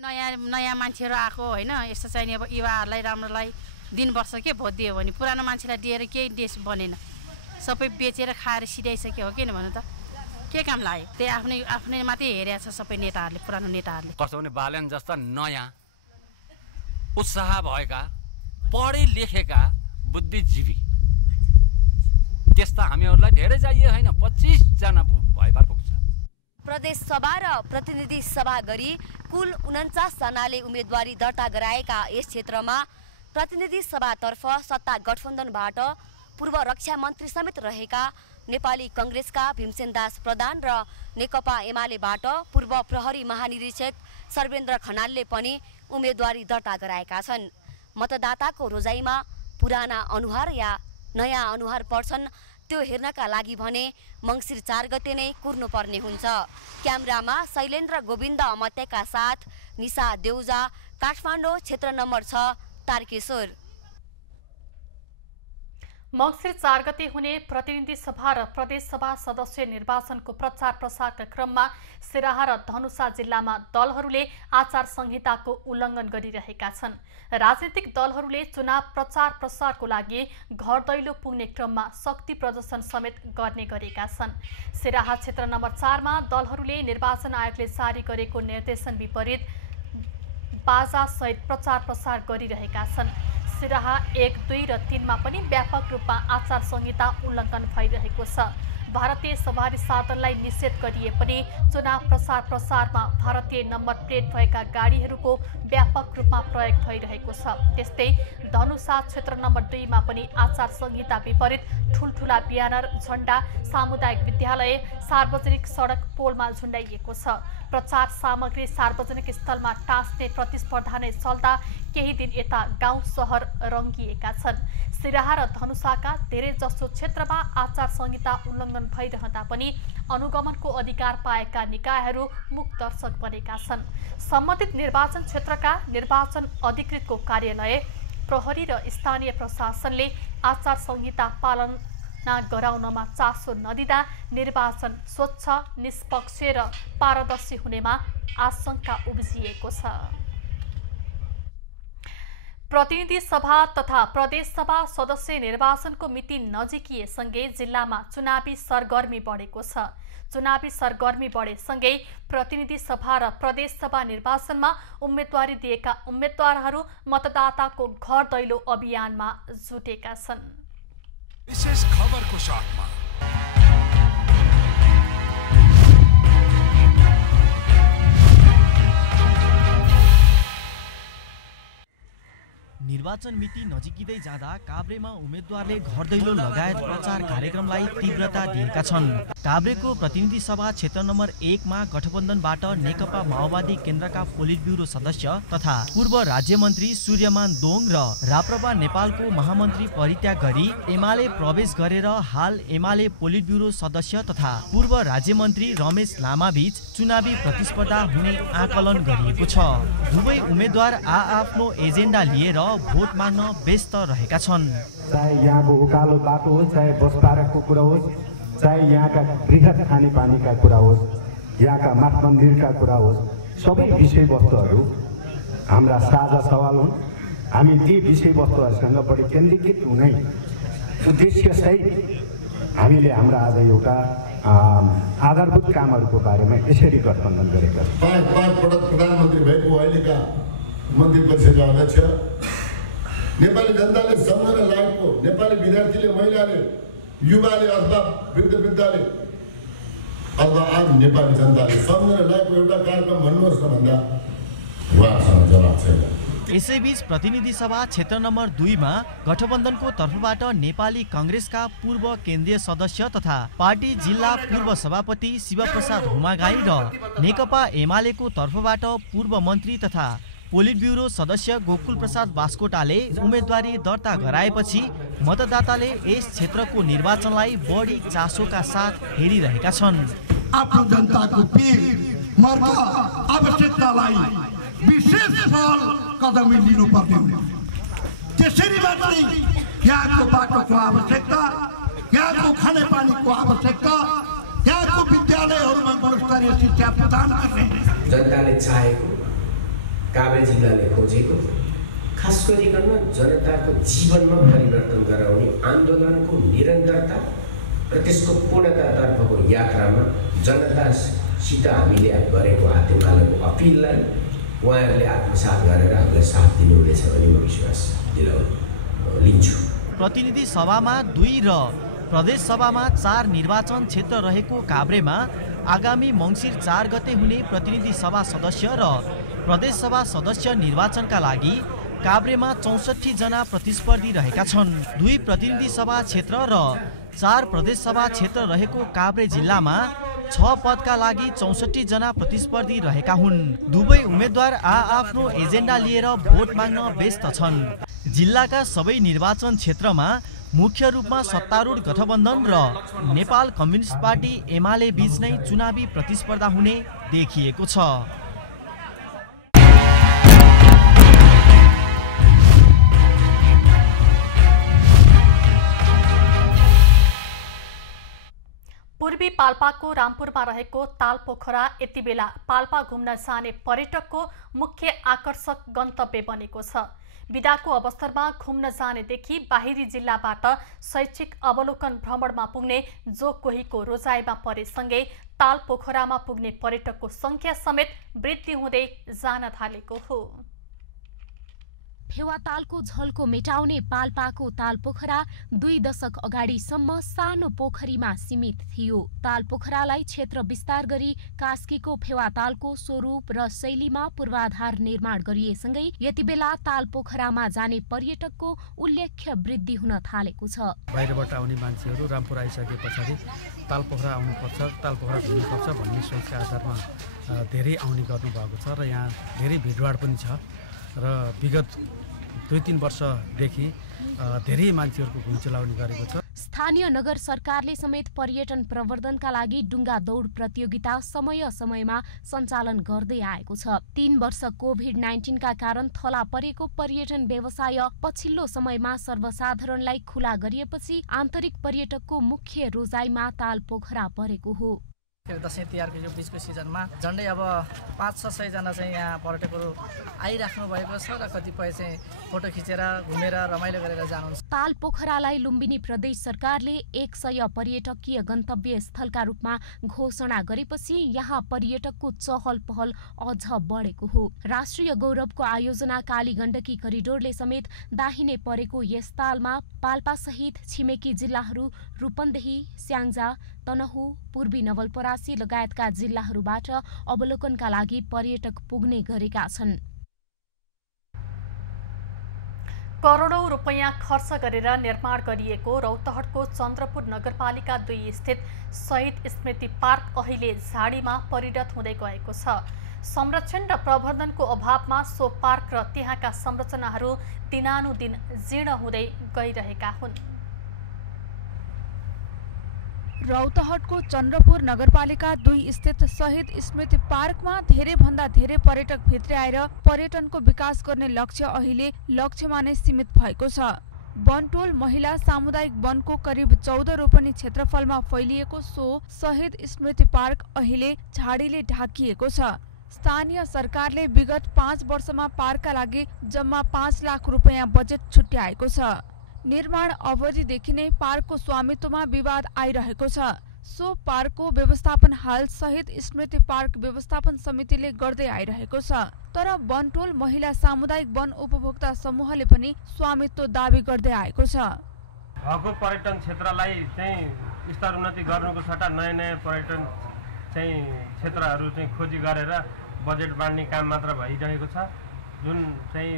नयाँ मान्छेहरू आएको होइन, यस्तो चाहिँ अब युवाहरूलाई राम्रोलाई दिनुपर्छ के भोट दियो भने। पुरानो मान्छेलाई दिएर केही देश बनेन, सबै बेचेर खाएर सिधाइसक्यो हो। किन भन्नु त के काम लाग्यो? त्यही आफ्नै मात्रै हेरेको छ सबै नेताहरूले, पुरानो नेताहरूले। कस्तो भने बालन जस्ता नयाँ उत्साह भएका पढे लेखेका बुद्धिजीवी त्यस्ता हामीहरूलाई धेरै चाहिए होइन, 25 जना भए पुग्छ। प्रदेश सभा र प्रतिनिधि सभा गरी कुल 49 जनाले उम्मेदवारी दर्ता गराएका यस क्षेत्रमा प्रतिनिधि सभातर्फ सत्ता गठबन्धनबाट पूर्व रक्षा मन्त्री समेत रहेका नेपाली कांग्रेसका भीमसेन दास प्रधान र नेकपा एमालेबाट पूर्व प्रहरी महानिरीक्षक सर्वेन्द्र खनालले पनि उम्मेदवारी दर्ता गराएका छन्। मतदाताको रोजाइमा पुराना अनुहार या नयाँ अनुहार पर्छन्, त्यो हेर्नका लागि भने मङ्सिर 4 गते नै कुर्नुपर्ने हुन्छ। क्यामेरामा शैलेन्द्र गोविन्द अमत्यका साथ निशा देउजा, काठमाडौँ क्षेत्र नम्बर 6 तारकेश्वर। मङ्सिर 4 गते हुने प्रतिनिधि सभा र प्रदेशसभा सदस्य निर्वाचनको प्रचार प्रसारका क्रममा सिराहा र धनुषा जिल्लामा दलहरूले आचार संहिताको उल्लङ्घन गरिरहेका छन्। राजनीतिक दलहरूले चुनाव प्रचार प्रसारको लागि घर दैलो पुग्ने क्रममा शक्ति प्रदर्शन समेत गर्ने गरेका छन्। सिराहा क्षेत्र नम्बर 4 मा दलहरूले निर्वाचन आयोगले जारी गरेको निर्देशन विपरीत बाजा सहित प्रचार प्रसार गरिरहेका छन्। सिराहा 1, 2 र 3 मा पनि व्यापक रूपमा आचार संहिता उल्लङ्घन भइरहेको छ। भारतीय सवारी साधनलाई निषेध गरिए पनि चुनाव प्रसार प्रसारमा भारतीय नम्बर प्लेट भएका गाडीहरूको व्यापक रूपमा प्रयोग भइरहेको छ। त्यस्तै धनुषा क्षेत्र नम्बर 2 मा पनि आचार संहिता विपरीत ठुलठुला ब्यानर, झण्डा, सामुदायिक विद्यालय, सार्वजनिक सडक पोलमा झुन्डाइएको छ। प्रचार सामग्री सार्वजनिक स्थलमा टाँस्ने प्रतिस्पर्धा नै चल्दा केही दिन यता गाउँ सहर रङ्गिएका छन्। सिराहा र धनुषाका धेरै जसो क्षेत्रमा आचार संहिता उल्लङ्घन भइरहँदा पनि अनुगमनको अधिकार पाएका निकायहरू मूकदर्शक बनेका छन्। सम्बन्धित निर्वाचन क्षेत्रका निर्वाचन अधिकृतको कार्यालय, प्रहरी र स्थानीय प्रशासनले आचार संहिता पालना गराउनमा चासो नदिँदा निर्वाचन स्वच्छ, निष्पक्ष र पारदर्शी हुनेमा आशंका उब्जिएको छ। प्रतिनिधि सभा तथा प्रदेश सभा सदस्य निर्वाचनको मिति नजिकिएसँगै जिल्लामा चुनावी सरगर्मी बढेको छ। चुनावी सरगर्मी बढेसँगै प्रतिनिधि सभा र प्रदेश सभा निर्वाचनमा उम्मेदवारी दिएका उम्मेदवारहरू मतदाताको घर दैलो अभियानमा जुटेका छन्। विशेष खबरको साथमा निर्वाचन मिति नजिकिँदै जाँदा काभ्रेमा उम्मेदवारले घर दैलो लगायत प्रचार कार्यक्रमलाई तीव्रता दिएका छन्। काभ्रेको प्रतिनिधि सभा क्षेत्र नम्बर 1 मा गठबन्धनबाट नेकपा माओवादी केन्द्रका पोलिट ब्युरो सदस्य तथा पूर्व राज्य मन्त्री सूर्यमान दोङ र राप्रपा नेपालको महामन्त्री परित्याग गरी एमाले प्रवेश गरेर हाल एमाले पोलिट ब्युरो सदस्य तथा पूर्व राज्य मन्त्री रमेश लामा बीच चुनावी प्रतिस्पर्धा हुने आकलन गरिएको छ। दुवै उम्मेदवार आफ्नो एजेन्डा लिएर भोट माग्न व्यस्त रहेका छन्। चाहे यहाँको उकालो बाटो होस्, चाहे बस पार्कको कुरा होस्, चाहे यहाँका बृहत खानेपानीका कुरा होस्, यहाँका मठ मन्दिरका कुरा होस्, सबै विषयवस्तुहरू हाम्रा साझा सवाल हुन्। हामी ती विषयवस्तुहरूसँग बढी केन्द्रीकृत हुने उद्देश्यसहित हामीले हाम्रा आज एउटा आधारभूत कामहरूको बारेमा यसरी गठबन्धन गरेका छौँ। पाँच पटक प्रधानमन्त्री भएको अहिलेका मन्त्री परिषदका अध्यक्ष नेपाली जनताले सम्झन लागेको, नेपाली विद्यार्थीले, महिलाले, युवाले अथवा वृद्धले अथवा आम नेपाली जनताले सम्झन लागेको एउटा कार्यक्रम भन्नुहोस् न भन्दा उहाँसँग जवाब छैन। यसैबीच प्रतिनिधि सभा क्षेत्र नम्बर 2 मा गठबन्धनको तर्फबाट नेपाली कांग्रेसका पूर्व केन्द्रीय सदस्य तथा पार्टी जिल्ला पूर्व सभापति शिवप्रसाद हुमागाई र नेकपा एमालेको तर्फबाट पूर्व मन्त्री तथा पोलिट ब्युरो सदस्य गोकुल प्रसाद बास्कोटाले उम्मेदवारी दर्ता गराएपछि मतदाताले यस क्षेत्रको निर्वाचनलाई बढी चासोका साथ हेरिरहेका छन्। आफ्नो जनताको पीर मर्का आवश्यकतालाई विशेष पहल कदमी लिनुपर्ने हो। त्यसरी मात्रै यहाँको बाटोको आवश्यकता, यहाँको खानेपानीको आवश्यकता, यहाँको विद्यालयहरूमा गुणस्तरीय शिक्षा प्रदान गर्ने जनताले चाहेको, काभ्रे जिल्लाले खोजेको, खास गरिकन जनताको जीवनमा परिवर्तन गराउने आन्दोलनको निरन्तरता र त्यसको पूर्णतातर्फको यात्रामा जनतासित हामीले गरेको हातेमालोको अपिललाई उहाँहरूले आत्मसात गरेर हामीलाई साथ दिनुहुनेछ भन्ने म विश्वास लिन्छु। प्रतिनिधि सभामा 2 र प्रदेश सभामा 4 निर्वाचन क्षेत्र रहेको काभ्रेमा आगामी मङ्सिर 4 गते हुने प्रतिनिधि सभा सदस्य र प्रदेश सभा सदस्य निर्वाचनका लागि काभ्रेमा 64 जना प्रतिस्पर्धी रहेका छन्। 2 प्रतिनिधि सभा क्षेत्र र 4 प्रदेश सभा क्षेत्र रहेको काभ्रे जिल्लामा 6 पदका लागि 64 जना प्रतिस्पर्धी रहेका हुन्। दुवै उम्मेदवार आफ्नो एजेन्डा लिएर भोट माग्न व्यस्त छन्। जिल्लाका सबै निर्वाचन क्षेत्रमा मुख्य रूपमा सत्तारूढ गठबन्धन र नेपाल कम्युनिस्ट पार्टी एमाले बीच नै चुनावी प्रतिस्पर्धा हुने देखिएको छ। पूर्वी पाल्पाको रामपुरमा रहेको ताल पोखरा यति बेला पाल्पा घुम्न जाने पर्यटकको मुख्य आकर्षक गन्तव्य बनेको छ। बिदाको अवसरमा घुम्न जानेदेखि बाहिरी जिल्लाबाट शैक्षिक अवलोकन भ्रमणमा पुग्ने जो कोहीको रोजाइमा परेसँगै ताल पोखरामा पुग्ने पर्यटकको संख्या समेत वृद्धि हुँदै जान थालेको हो। फेवातालको झल्को मेटाउने पाल्पाको ताल पोखरा 2 दशक अगाडिसम्म सानो पोखरीमा सीमित थियो। ताल पोखरालाई क्षेत्र विस्तार गरी कास्कीको फेवातालको स्वरूप र शैलीमा पूर्वाधार निर्माण गरिएसँगै यति बेला ताल पोखरामा जाने पर्यटकको उल्लेख्य वृद्धि हुन थालेको छ। बाहिरबाट आउने मान्छेहरू रामपुर आइसके पछाडि ताल पोखरा आउनुपर्छ, ताल पोखरा घुम्नुपर्छ भन्ने सोचका आधारमा धेरै आउने गर्नुभएको छ र यहाँ धेरै भिडभाड पनि छ र विगत 2-3 वर्षदेखि धेरै मान्छेहरूको घुम चलाउने गरेको छ। स्थानीय नगर सरकारले समेत पर्यटन प्रवर्धनका लागि डुङ्गा दौड प्रतियोगिता समय समयमा सञ्चालन गर्दै आएको छ। 3 वर्ष कोभिड-19 का कारण थला परेको पर्यटन व्यवसाय पछिल्लो समयमा सर्वसाधारणलाई खुला गरिएपछि आन्तरिक पर्यटकको मुख्य रोजाइमा ताल पोखरा परेको हो। दसैँ तिहारको यो बिचको सिजनमा झन्डै अब 500-600 जना चाहिँ यहाँ पर्यटकहरू आइराख्नु भएको छ र कतिपय चाहिँ फोटो खिचेर घुमेर रमाइलो गरेर जानुहुन्छ। ताल पोखरालाई लुम्बिनी प्रदेश सरकारले 100 पर्यटकीय गन्तव्य स्थलका रूपमा घोषणा गरेपछि यहाँ पर्यटकको चहल पहल अझ बढेको हो। राष्ट्रिय गौरवको आयोजना काली गण्डकी करिडोरले समेत दाहिने परेको यस तालमा पाल्पा सहित छिमेकी जिल्लाहरू रूपन्देही, स्याङ्जा, तनहु, पूर्वी नवलपरासी लगायतका जिल्लाहरूबाट अवलोकनका लागि पर्यटक पुग्ने गरेका छन्। करोडौं रुपैयाँ खर्च गरेर निर्माण गरिएको रौतहटको चन्द्रपुर नगरपालिका 2 स्थित शहीद स्मृति पार्क अहिले झाडीमा परिणत हुँदै गएको छ। संरक्षण र प्रबन्धनको अभावमा सो पार्क र त्यहाँका संरचनाहरू दिनानुदिन जीर्ण हुँदै गइरहेका हुन्। रौतहटको चन्द्रपुर नगरपालिका 2 स्थित शहीद स्मृति पार्कमा धेरैभन्दा धेरै पर्यटक भित्र आएर पर्यटनको विकास गर्ने लक्ष्य अहिले लक्ष्यमा नै सीमित भएको छ। बनटोल महिला सामुदायिक वनको करिब 14 रोपनी क्षेत्रफलमा फैलिएको सो शहीद स्मृति पार्क अहिले झाडीले ढाकिएको छ। स्थानीय सरकारले विगत 5 वर्षमा पार्कका लागि जम्मा 5 लाख रुपैयाँ बजेट छुट्याएको छ। निर्माण अवधिदेखि नै पार्कको स्वामित्वमा विवाद आइरहेको छ। सो पार्कको व्यवस्थापन हाल शहीद स्मृति पार्क व्यवस्थापन समितिले गर्दै आइरहेको छ। तर बनटोल महिला सामुदायिक वन उपभोक्ता समूहले पनि स्वामित्व दाबी गर्दै आएको छ। भएको पर्यटन क्षेत्रलाई चाहिँ स्तरोन्नति गर्नुको सट्टा नयाँ नयाँ पर्यटन चाहिँ क्षेत्रहरू चाहिँ खोजी गरेर बजेट बाँड्ने काम मात्र भइरहेको छ। जुन चाहिँ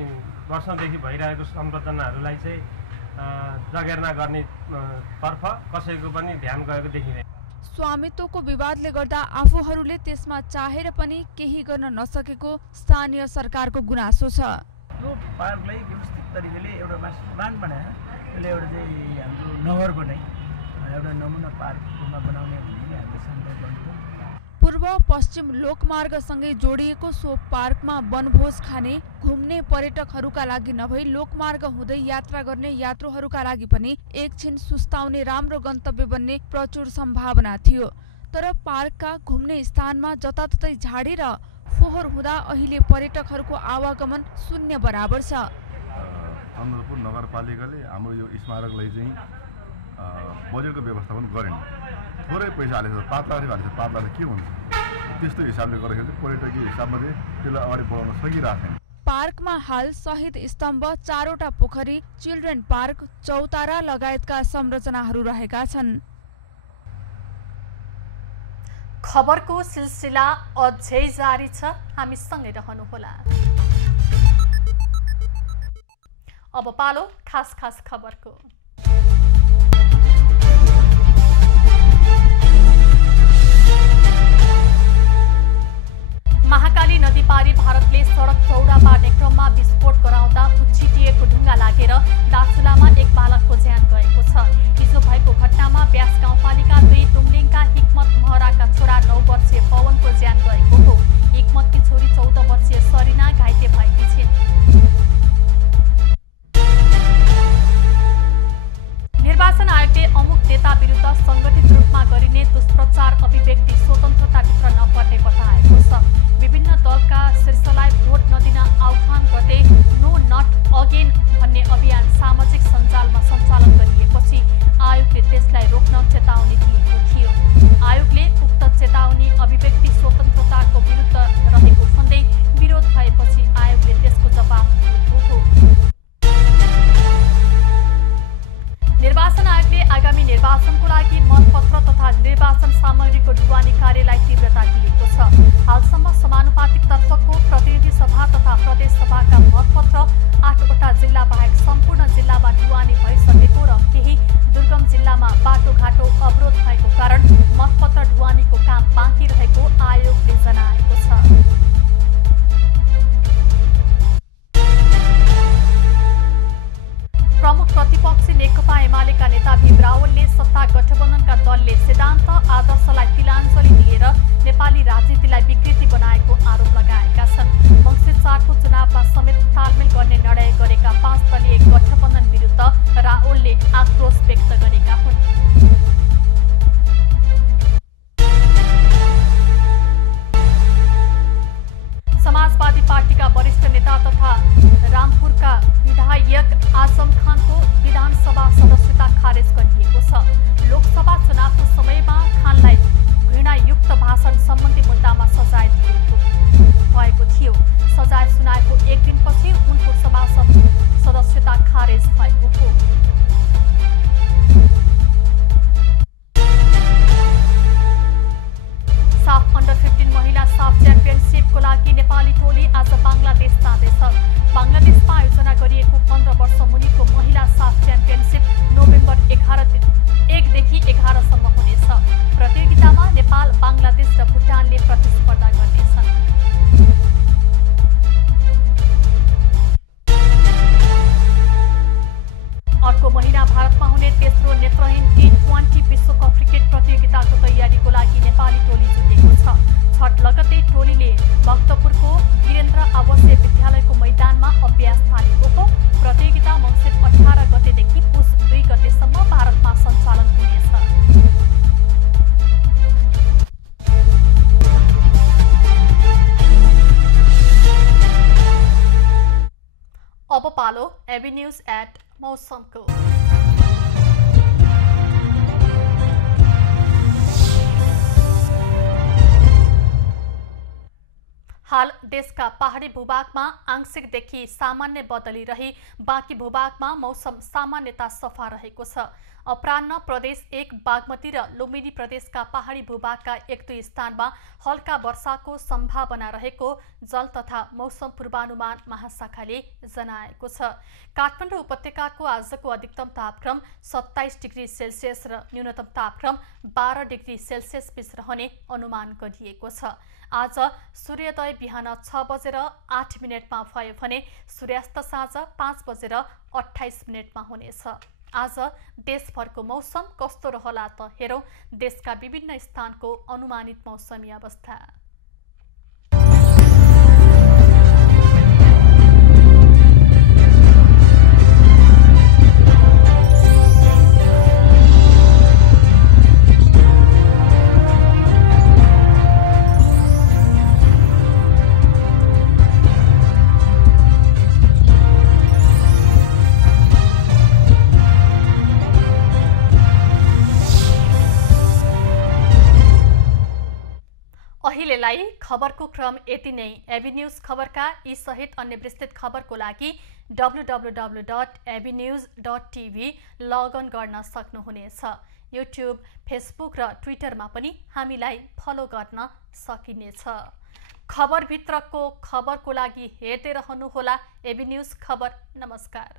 वर्षौंदेखि भइरहेको संरचनाहरूलाई चाहिँ जगेर्ना गर्ने तर्फ कसैको पनि ध्यान गएको देखिँदैन। स्वामित्वको विवादले गर्दा आफूहरूले त्यसमा चाहेर पनि केही गर्न नसकेको स्थानीय सरकारको गुनासो छ। यो पार्कलाई व्यवस्थित तरिकाले एउटा मास्टर प्लान बनाएर त्यसले एउटा चाहिँ हाम्रो नगरको नै एउटा नमुना पार्कमा बनाउने भन्ने हामीले सङ्कल्प गर्छौँ। पूर्व पश्चिम लोकमार्गसँगै जोडिएको सो पार्कमा वनभोज खाने घुम्ने पर्यटकहरूका लागि नभई लोकमार्ग हुँदै यात्रा गर्ने यात्रुहरूका लागि पनि एकछिन सुस्ताउने राम्रो गन्तव्य बन्ने प्रचुर सम्भावना थियो। तर पार्कका घुम्ने स्थानमा जताततै झाडी र फोहोर हुँदा अहिले पर्यटकहरूको आवागमन शून्य बराबर छ। चन्द्रपुर नगरपालिकाले हाम्रो यो स्मारकलाई चाहिँ बजेटको व्यवस्थापन गरेन। थोरै पैसा हालेको छ, 5 लाख हालेको छ, 5 लाख के हुन्छ? त्यस्तो हिसाबले गर्दाखेरि चाहिँ पर्यटकीय हिसाबमा चाहिँ त्यसलाई अगाडि बढाउन सकिरहेको छैन। पार्कमा हाल शहीद स्तम्भ, 4वटा पोखरी, चिल्ड्रेन पार्क, चौतारा लगायतका संरचनाहरू रहेका छन्। खबरको सिलसिला अझै जारी छ, हामी सँगै रहनुहोला। अब पालो खास खबरको। महाकाली नदी पारी भारतले सडक चौडा पार्ने क्रममा विस्फोट गराउँदा उछिटिएको ढुङ्गा लागेर दार्चुलामा एक बालकको ज्यान गएको छ। हिजो भएको घटनामा ब्यास गाउँपालिका 2 टुम्लिङका हिक्मत महराका छोरा 9 वर्षीय पवनको ज्यान गएको हो। हिक्मतकी छोरी 14 वर्षीय सरिना घाइते भएकी छिन्। निर्वाचन आयोगले अमुक नेता विरुद्ध संगठित रूपमा गरिने दुष्प्रचार अभिव्यक्ति स्वतन्त्रताभित्र नपर्ने बताएको छ। विभिन्न दलका शीर्षलाई भोट नदिन आह्वान गर्दै नो नट अगेन भन्ने अभियान सामाजिक सञ्जालमा सञ्चालन गरिएपछि आयोगले त्यसलाई रोक्न चेतावनी दिएको थियो। आयोगले उक्त चेतावनी अभिव्यक्ति स्वतन्त्रताको विरुद्ध रहेको भन्दै विरोध भएपछि आयोगले त्यसको जवाफ दिएको हो। निर्वाचन आयोगले आगामी निर्वाचनको लागि मतपत्र तथा निर्वाचन सामग्रीको ढुवानी कार्यलाई तीव्रता दिएको छ। हालसम्म समानुपातिक तर्फको प्रतिनिधि सभा तथा प्रदेश सभाका मतपत्र 8वटा जिल्ला बाहेक सम्पूर्ण जिल्लामा ढुवानी भइसकेको र केही दुर्गम जिल्लामा बाटोघाटो अवरोध भएको कारण मतपत्र ढुवानीको काम बाँकी रहेको आयोगले जनाएको छ। प्रमुख प्रतिपक्षी नेकपा एमालेका नेता भीम रावलले सत्ता गठबन्धनका दलले सिद्धान्त आदर्शलाई तिलाञ्जली दिएर नेपाली राजनीतिलाई विकृति बनाएको आरोप लगाएका छन्। मङ्सिर 4 को चुनावमा समेत तालमेल गर्ने निर्णय गरेका 5 दलीय गठबन्धन विरुद्ध रावलले आक्रोश व्यक्त गरेका हुन्। समाजवादी पार्टीका वरिष्ठ नेता तथा रामपुरका विधायक आजम खानको विधानसभा सदस्यता खारेज गरिएको छ। लोकसभा चुनावको समयमा खानलाई घृणायुक्त भाषण सम्बन्धी मुद्दामा सजाय दिएको abnews@मौसमको। हाल देशका पहाडी भूभागमा आंशिकदेखि सामान्य बदली रही बाँकी भूभागमा मौसम सामान्यता सफा रहेको छ। अपराह्न प्रदेश 1 बागमती र लुम्बिनी प्रदेशका पहाडी भूभागका 1-2 स्थानमा हल्का वर्षाको सम्भावना रहेको जल तथा मौसम पूर्वानुमान महाशाखाले जनाएको छ। काठमाडौँ उपत्यकाको आजको अधिकतम तापक्रम 27 डिग्री सेल्सियस र न्यूनतम तापक्रम 12 डिग्री सेल्सियस बीच रहने अनुमान गरिएको छ। आज सूर्योदय बिहान 6:08 भयो भने सूर्यास्त साँझ 5:28 हुनेछ। आज देशभरको मौसम कस्तो रहला त हेरौं देशका विभिन्न स्थानको अनुमानित मौसमी अवस्था। अहिलेलाई खबरको क्रम यति नै। एबी न्यूज खबरका यी सहित अन्य विस्तृत खबरको लागि www.abnews.tv लगइन गर्न सक्नुहुनेछ। युट्युब, फेसबुक र ट्विटरमा पनि हामीलाई फलो गर्न सकिनेछ। खबरभित्रको खबरको लागि हेर्दै रहनुहोला एबी न्यूज खबर। नमस्कार।